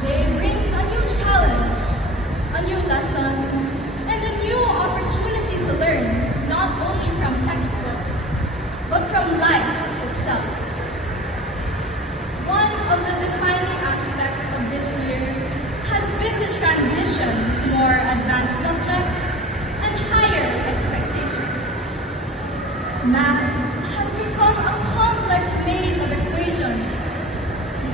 day brings a new challenge, a new lesson, and a new opportunity to learn, not only from textbooks, but from life itself. One of the defining aspects of this year has been the transition to more advanced subjects and higher expectations. Math has become a complex maze of equations,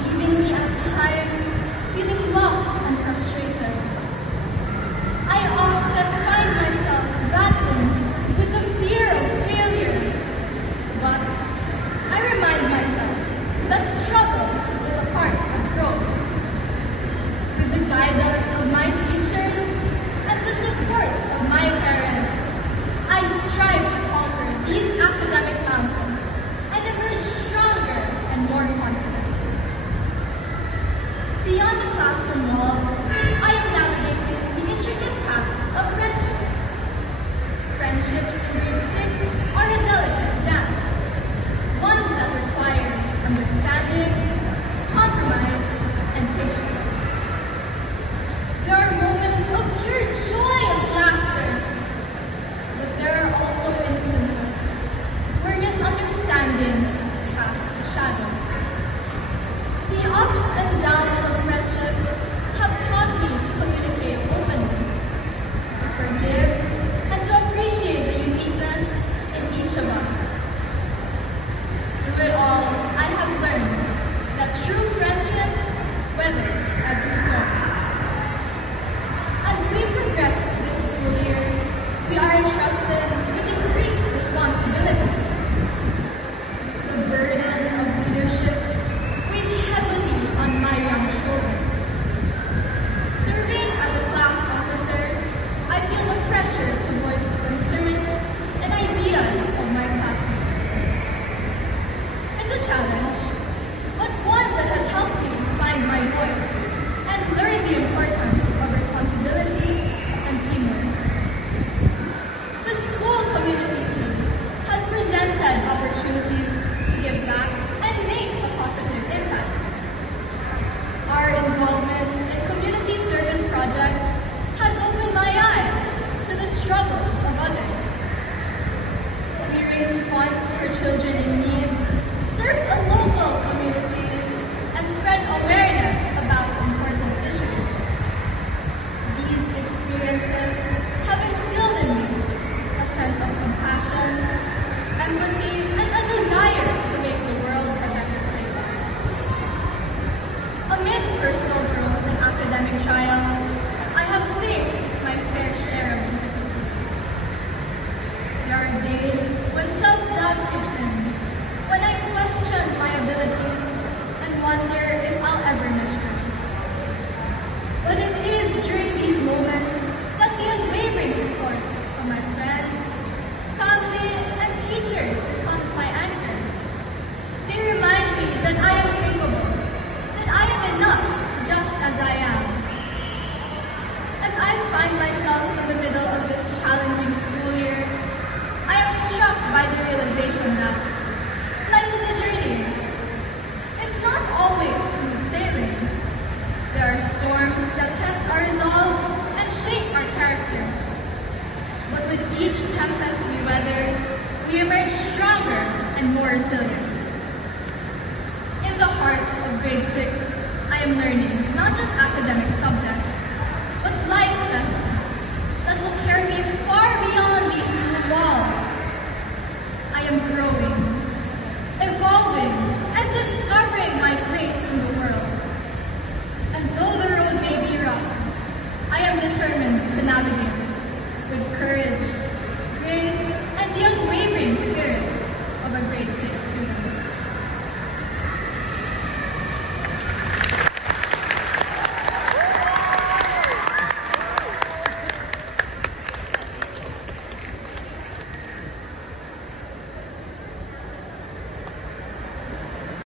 leaving me at times feeling lost and frustrated. I often find myself battling with the fear of failure, but I remind myself that struggle is a part of growth. With the guidance of my teachers and the support of my parents, I strive to conquer these academic mountains and emerge stronger and more confident. Beyond the classroom walls, I am navigating the intricate paths of friendship. Friendships in grade 6 are a delicate dance, one that requires understanding, compromise, and patience. There are moments of pure joy and laughter, but there are also instances where misunderstandings cast a shadow. The ups and downs of friendships have taught me to communicate openly, to forgive, and to appreciate the uniqueness in each of us. Through it all, I have learned that true friendship weathers every storm. As we progress through this school year, we are entrusted with increased responsibilities. The burden of leadership weighs heavily on my young shoulders. Serving as a class officer, I feel the pressure to voice the concerns and ideas of my classmates. It's a challenge, but one that has helped me find my voice and learn the importance of responsibility and teamwork. The school community too has presented opportunities to give back and make a positive impact. Our involvement in community service projects has opened my eyes to the struggles of others. We raised funds for children in need, served a local community, and spread awareness about important issues. These experiences have instilled in me a sense of compassion, empathy, and a desire to make the world a better place. Amid personal growth and academic trials, I have faced my fair share of difficulties. There are days when self-doubt creeps in, when I question my abilities and wonder if I'll ever measure. But it is during these moments that the unwavering support of my friends, family, and teachers becomes my anchor. They remind me that I am capable, that I am enough just as I am. As I find myself in the middle of this challenging school year, I am struck by the realization that life is a journey. It's not always smooth sailing. There are storms that test our resolve and shape our character. But with each tempest we weather, we emerge stronger and more resilient. In the heart of grade 6, I am learning not just academic subjects, but life lessons that will carry me far beyond these school walls. I am growing